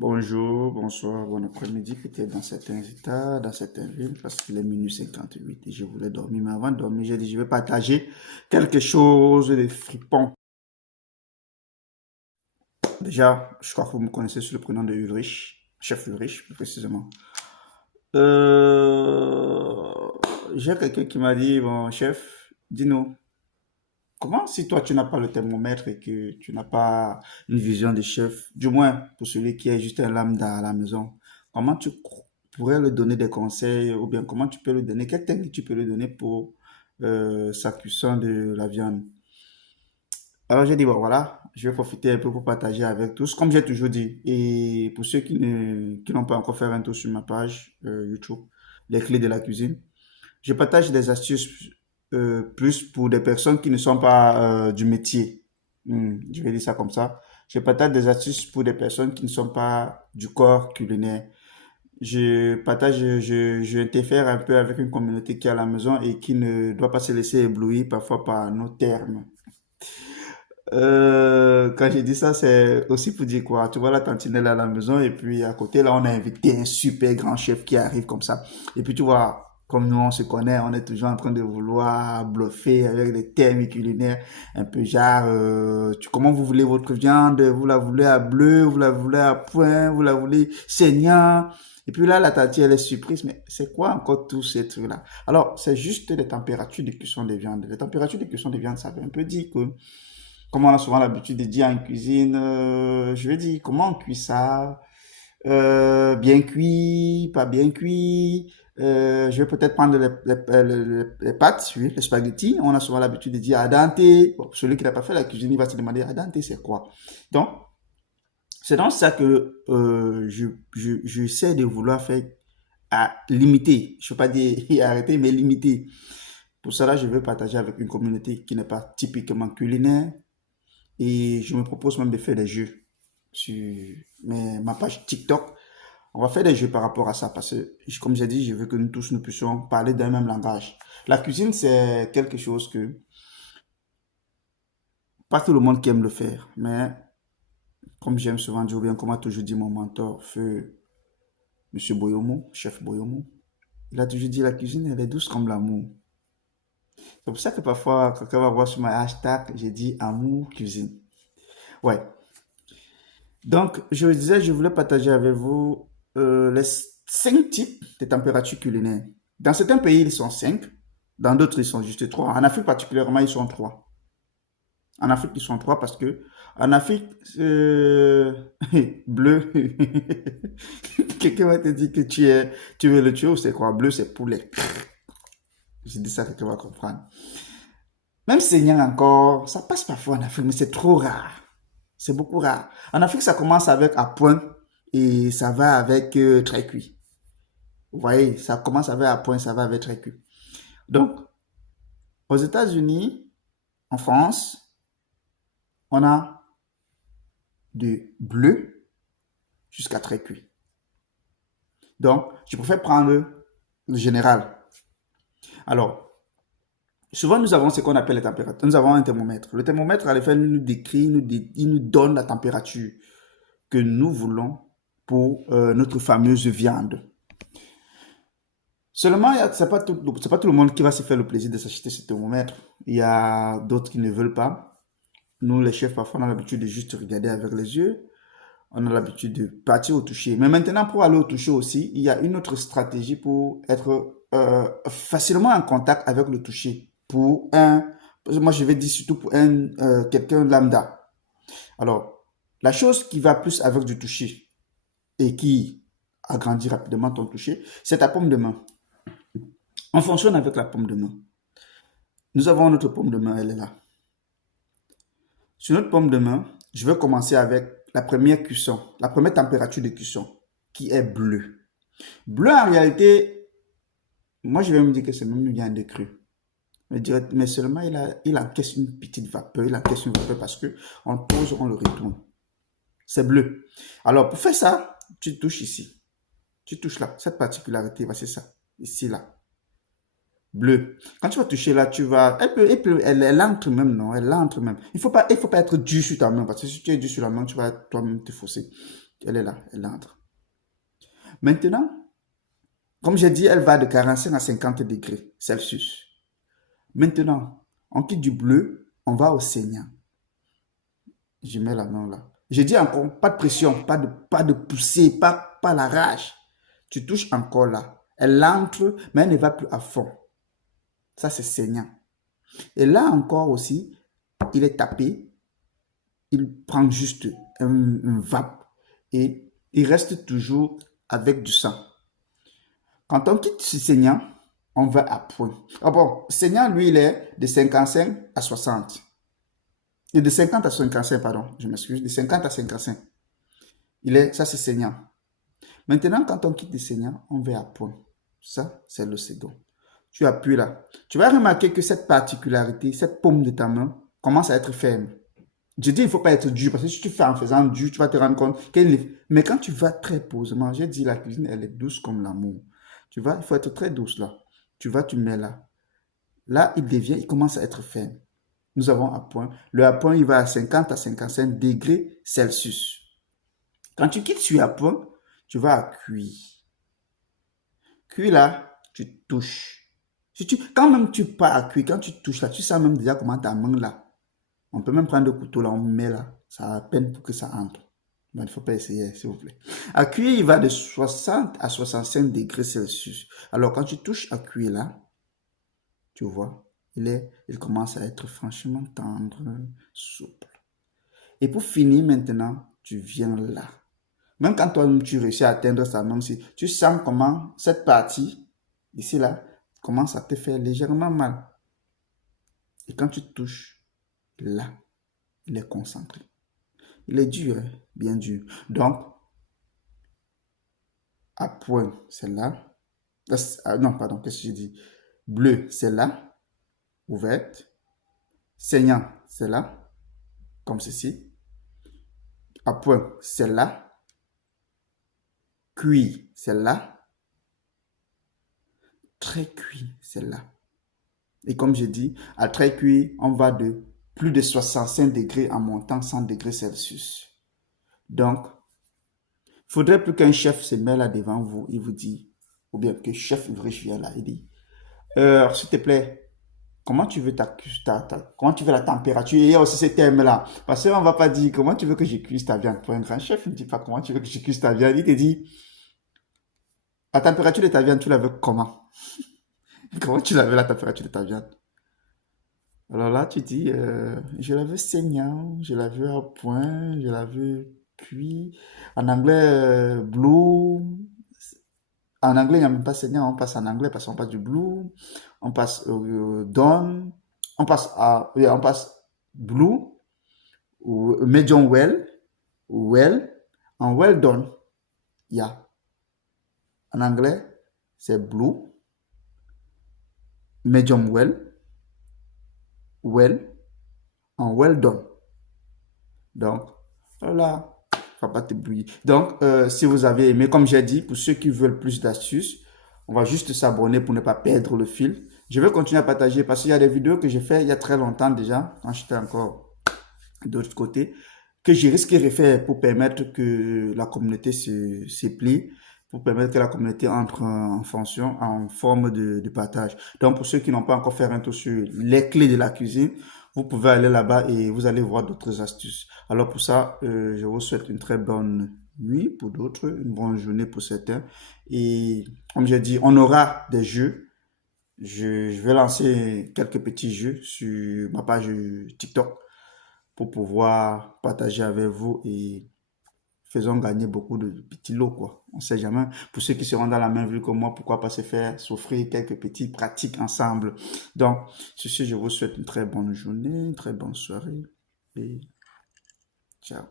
Bonjour, bonsoir, bon après-midi, peut-être dans certains états, dans certaines villes, parce qu'il est minuit 58 et je voulais dormir. Mais avant de dormir, j'ai dit, je vais partager quelque chose de fripant. Déjà, je crois que vous me connaissez sous le prénom de Ulrich, chef Ulrich, plus précisément. Euh, j'ai quelqu'un qui m'a dit, bon, chef, dis-nous, comment si toi tu n'as pas le thermomètre et que tu n'as pas une vision de chef, du moins pour celui qui est juste un lambda à la maison, comment tu pourrais lui donner des conseils ou bien comment tu peux lui donner, quelle technique tu peux lui donner pour sa cuisson de la viande? Alors j'ai dit, bon voilà, je vais profiter un peu pour partager avec tous, comme j'ai toujours dit. Et pour ceux qui n'ont pas encore fait un tour sur ma page YouTube, les clés de la cuisine. Je partage des astuces plus pour des personnes qui ne sont pas du métier. Je vais dire ça comme ça. Je partage des astuces pour des personnes qui ne sont pas du corps culinaire. Je partage, je interfère un peu avec une communauté qui est à la maison et qui ne doit pas se laisser éblouir parfois par nos termes. Quand j'ai dit ça, c'est aussi pour dire quoi? Tu vois, la tantine elle est à la maison et puis à côté, là, on a invité un super grand chef qui arrive comme ça. Et puis tu vois, comme nous, on se connaît, on est toujours en train de vouloir bluffer avec des termes culinaires un peu genre, comment vous voulez votre viande? Vous la voulez à bleu, vous la voulez à point, vous la voulez saignant? Et puis là, la tantine, elle est surprise, mais c'est quoi encore tous ces trucs-là? Alors, c'est juste les températures de cuisson des viandes. Les températures de cuisson des viandes, ça veut un peu dire que comme on a souvent l'habitude de dire en cuisine, je vais dire comment on cuit ça, bien cuit, pas bien cuit. Je vais peut-être prendre les pâtes, oui, les spaghettis. On a souvent l'habitude de dire al dente. Bon, celui qui n'a pas fait la cuisine, il va se demander al dente, c'est quoi? Donc, c'est dans ça que j'essaie de vouloir faire à limiter. Je ne veux pas dire arrêter, mais limiter. Pour cela, je veux partager avec une communauté qui n'est pas typiquement culinaire, et je me propose même de faire des jeux sur ma page TikTok. On va faire des jeux par rapport à ça parce que, comme j'ai dit, je veux que nous tous nous puissions parler d'un même langage. La cuisine, c'est quelque chose que pas tout le monde qui aime le faire. Mais comme j'aime souvent dire, ou bien comme a toujours dit mon mentor, feu Monsieur Boyomo, chef Boyomo, il a toujours dit la cuisine, elle est douce comme l'amour. C'est pour ça que parfois, quand on va voir sur ma hashtag, j'ai dit amour cuisine. Ouais. Donc, je vous disais, je voulais partager avec vous les 5 types de températures culinaires. Dans certains pays, ils sont 5. Dans d'autres, ils sont juste 3. En Afrique particulièrement, ils sont 3. En Afrique, ils sont 3 parce que en Afrique, bleu, quelqu'un va te dire que tu veux le tuer ou c'est quoi? Bleu, c'est poulet. Je dis ça, quelqu'un va comprendre. Même saignant encore, ça passe parfois en Afrique, mais c'est trop rare. C'est beaucoup rare. En Afrique, ça commence avec à point et ça va avec très cuit. Vous voyez, ça commence avec à point, ça va avec très cuit. Donc, aux États-Unis, en France, on a de bleu jusqu'à très cuit. Donc, je préfère prendre le général. Alors, souvent nous avons ce qu'on appelle les températures. Nous avons un thermomètre. Le thermomètre, à l'effet, nous décrit, il nous donne la température que nous voulons pour notre fameuse viande. Seulement, c'est pas tout le monde qui va se faire le plaisir de s'acheter ce thermomètre. Il y a d'autres qui ne veulent pas. Nous, les chefs, parfois, on a l'habitude de juste regarder avec les yeux. On a l'habitude de partir au toucher. Mais maintenant, pour aller au toucher aussi, il y a une autre stratégie pour être facilement en contact avec le toucher. Moi, je vais dire surtout pour quelqu'un lambda. Alors, la chose qui va plus avec du toucher et qui agrandit rapidement ton toucher, c'est ta paume de main. On fonctionne avec la paume de main. Nous avons notre paume de main, elle est là. Sur notre paume de main, je vais commencer avec la première cuisson, la première température de cuisson, qui est bleu. Bleu, en réalité, moi je vais me dire que c'est même une viande crue. Mais seulement il encaisse une petite vapeur, il encaisse une vapeur parce que on le pose, on le retourne. C'est bleu. Alors pour faire ça, tu touches ici. Tu touches là. Cette particularité, c'est ça. Ici, là. Bleu. Quand tu vas toucher là, elle entre même, non? Elle entre même. Il faut pas être dur sur ta main parce que si tu es dur sur la main, tu vas toi-même te fausser. Elle est là, elle entre. Maintenant, comme j'ai dit, elle va de 45 à 50 degrés Celsius. Maintenant, on quitte du bleu, on va au saignant. Je mets la main là. Je dis encore, pas de pression, pas de poussée, pas la rage. Tu touches encore là. Elle entre, mais elle ne va plus à fond. Ça, c'est saignant. Et là encore aussi, il est tapé. Il prend juste un vape et il reste toujours avec du sang. Quand on quitte ce saignant, on va à point. Ah bon, saignant, lui, il est de 55 à 60. Et de 50 à 55, pardon, je m'excuse, de 50 à 55. Ça c'est saignant. Maintenant, quand on quitte le saignant, on va à point. Ça, c'est le second. Tu appuies là. Tu vas remarquer que cette particularité, cette paume de ta main, commence à être ferme. Je dis, il ne faut pas être dur, parce que si tu fais en faisant dur, tu vas te rendre compte qu'elle est... Mais quand tu vas très posément, j'ai dit, la cuisine, elle est douce comme l'amour. Tu vois, il faut être très douce là. Tu mets là. Là, il commence à être ferme. Nous avons à point. Le à point, il va à 50 à 55 degrés Celsius. Quand tu quittes sur à point, tu vas à cuire. Cuire là, tu touches. Quand même tu pars à cuire, quand tu touches là, tu sens même déjà comment ta main là. On peut même prendre le couteau là, on met là. Ça a à peine pour que ça entre. Mais il ne faut pas essayer, s'il vous plaît. À cuire, il va de 60 à 65 degrés Celsius. Alors quand tu touches à cuire là, tu vois, il commence à être franchement tendre, souple. Et pour finir maintenant, tu viens là. Même quand toi tu réussis à atteindre ça, même si tu sens comment cette partie, ici là, commence à te faire légèrement mal. Et quand tu touches, là, il est concentré. Il est dur, hein, bien dur. Donc, à point, c'est là. Non, pardon, qu'est-ce que j'ai dit? Bleu, c'est là. Ouverte. Saignant, c'est là. Comme ceci. À point, c'est là. Cuit, c'est là. Très cuit, c'est là. Et comme j'ai dit, à très cuit, on va de plus de 65 degrés en montant 100 degrés Celsius. Donc, il faudrait plus qu'un chef se mette là devant vous, il vous dit, ou bien que chef Ulrich vient là, il dit, s'il te plaît, comment tu veux comment tu veux la température? Et il y a aussi ces termes-là. Parce qu'on ne va pas dire, comment tu veux que je cuise ta viande? Pour un grand chef, il ne dit pas comment tu veux que je cuise ta viande. Il te dit, la température de ta viande, tu la veux comment? Comment tu la veux la température de ta viande? Alors là, tu dis, je la veux saignant, je la veux à point, je la veux cuit. En anglais, blue. En anglais, il n'y a même pas saignant, on passe en anglais parce qu'on passe du blue, on passe done, on passe blue, ou medium well, well, en well done, il y a. En anglais, c'est blue, medium well, well, en well done. Donc, voilà, faut pas te brouiller. Donc, si vous avez aimé, comme j'ai dit, pour ceux qui veulent plus d'astuces, on va juste s'abonner pour ne pas perdre le fil. Je vais continuer à partager parce qu'il y a des vidéos que j'ai fait il y a très longtemps déjà, quand j'étais encore de l'autre côté, que je risque de refaire pour permettre que la communauté se plie, pour permettre que la communauté entre en fonction, en forme de partage. Donc, pour ceux qui n'ont pas encore fait un tour sur les clés de la cuisine, vous pouvez aller là-bas et vous allez voir d'autres astuces. Alors pour ça, je vous souhaite une très bonne nuit pour d'autres, une bonne journée pour certains. Et comme j'ai dit, on aura des jeux. Je vais lancer quelques petits jeux sur ma page TikTok pour pouvoir partager avec vous et faisons gagner beaucoup de petits lots, quoi. On sait jamais. Pour ceux qui seront dans la même ville que moi, pourquoi pas se faire s'offrir quelques petites pratiques ensemble. Donc, sur ce, je vous souhaite une très bonne journée, une très bonne soirée et ciao.